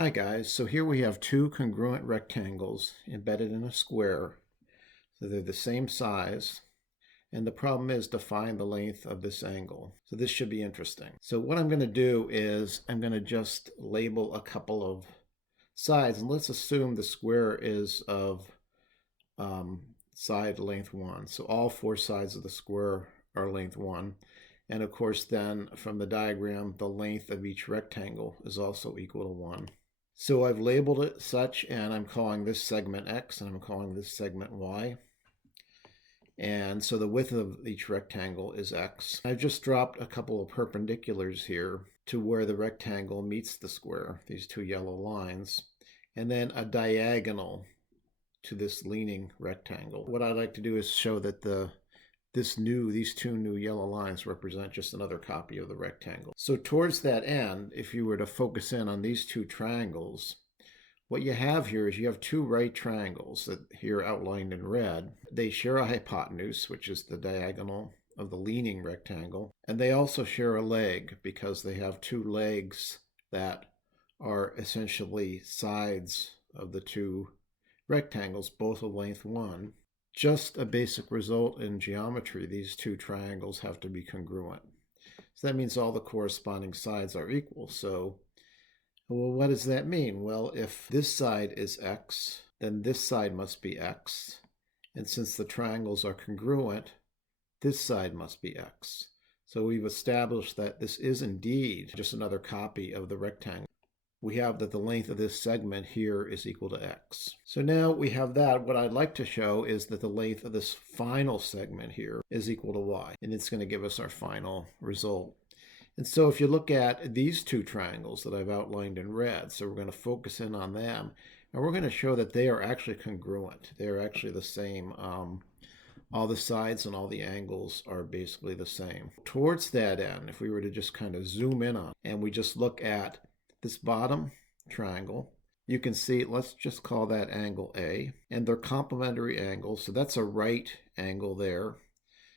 Hi guys, so here we have two congruent rectangles embedded in a square. So they're the same size, and the problem is to find the length of this angle. So this should be interesting. So what I'm going to do is I'm going to just label a couple of sides, and let's assume the square is of side length 1. So all four sides of the square are length 1. And of course then from the diagram, the length of each rectangle is also equal to 1. So I've labeled it such, and I'm calling this segment X, and I'm calling this segment Y. And so the width of each rectangle is X. I've just dropped a couple of perpendiculars here to where the rectangle meets the square, these two yellow lines, and then a diagonal to this leaning rectangle. What I'd like to do is show that these two new yellow lines represent just another copy of the rectangle. So towards that end, if you were to focus in on these two triangles, what you have here is you have two right triangles that here outlined in red. They share a hypotenuse, which is the diagonal of the leaning rectangle, and they also share a leg because they have two legs that are essentially sides of the two rectangles, both of length 1. Just a basic result in geometry, these two triangles have to be congruent. So that means all the corresponding sides are equal. So, well, what does that mean? Well, if this side is X, then this side must be X. And since the triangles are congruent, this side must be X. So we've established that this is indeed just another copy of the rectangle. We have that the length of this segment here is equal to X. So now we have that. What I'd like to show is that the length of this final segment here is equal to Y, and it's going to give us our final result. And so if you look at these two triangles that I've outlined in red, so we're going to focus in on them, and we're going to show that they are actually congruent. They're actually the same. All the sides and all the angles are basically the same. Towards that end, if we were to just kind of zoom in on, and we just look at this bottom triangle, you can see, let's just call that angle A, and they're complementary angles, so that's a right angle there.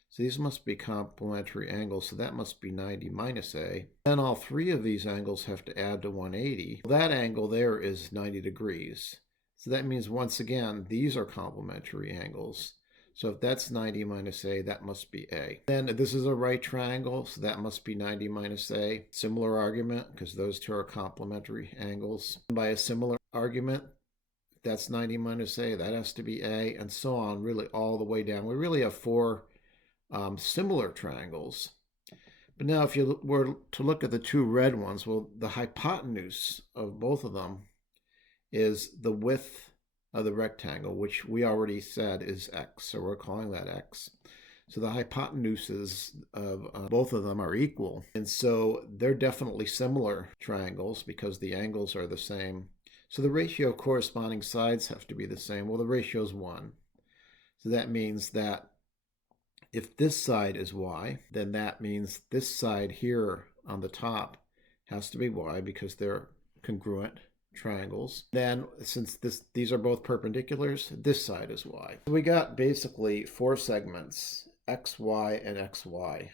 So these must be complementary angles, so that must be 90 minus A. Then all three of these angles have to add to 180. That angle there is 90 degrees. So that means, once again, these are complementary angles. So if that's 90 minus A, that must be A. Then this is a right triangle, so that must be 90 minus A. Similar argument, because those two are complementary angles. By a similar argument, if that's 90 minus A, that has to be A, and so on, really all the way down. We really have four similar triangles. But now if you were to look at the two red ones, well, the hypotenuse of both of them is the width of the rectangle, which we already said is X, so we're calling that X. So the hypotenuses of both of them are equal, and so they're definitely similar triangles because the angles are the same. So the ratio of corresponding sides have to be the same. Well, the ratio is 1. So that means that if this side is Y, then that means this side here on the top has to be Y because they're congruent triangles. Then since these are both perpendiculars, this side is Y. So we got basically four segments, XY and XY,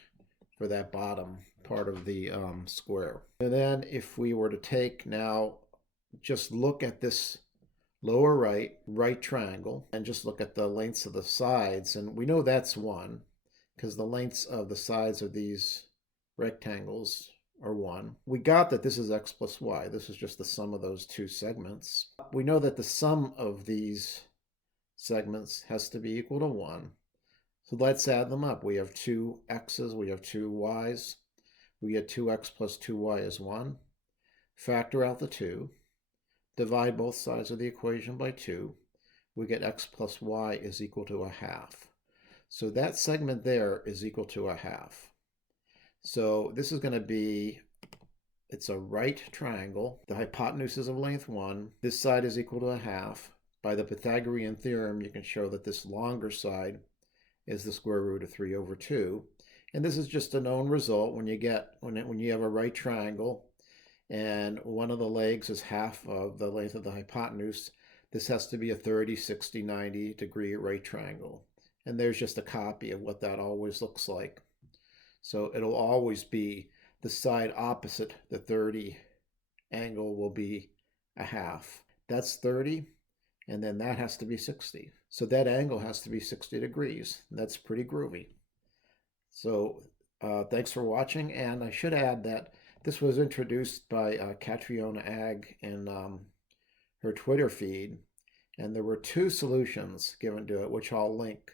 for that bottom part of the square. And then if we were to take now, just look at this lower right triangle and just look at the lengths of the sides, and we know that's 1 because the lengths of the sides of these rectangles or 1. We got that this is X plus Y. This is just the sum of those two segments. We know that the sum of these segments has to be equal to 1. So let's add them up. We have two X's, we have two Y's. We get 2X plus 2Y is 1. Factor out the 2. Divide both sides of the equation by 2. We get X plus Y is equal to a half. So that segment there is equal to a half. So this is going to be, it's a right triangle. The hypotenuse is of length 1. This side is equal to a half. By the Pythagorean theorem, you can show that this longer side is the square root of 3 over 2. And this is just a known result when you have a right triangle and one of the legs is half of the length of the hypotenuse. This has to be a 30, 60, 90 degree right triangle. And there's just a copy of what that always looks like. So it'll always be the side opposite the 30 angle will be a half. That's 30, and then that has to be 60. So that angle has to be 60 degrees. That's pretty groovy. So thanks for watching, and I should add that this was introduced by Catriona Ag in her Twitter feed, and there were two solutions given to it, which I'll link.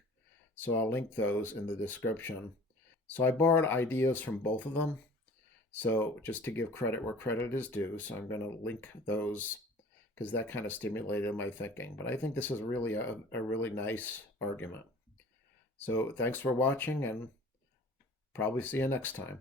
So I'll link those in the description. So I borrowed ideas from both of them. So just to give credit where credit is due, so I'm going to link those because that kind of stimulated my thinking. But I think this is really a really nice argument. So thanks for watching, and probably see you next time.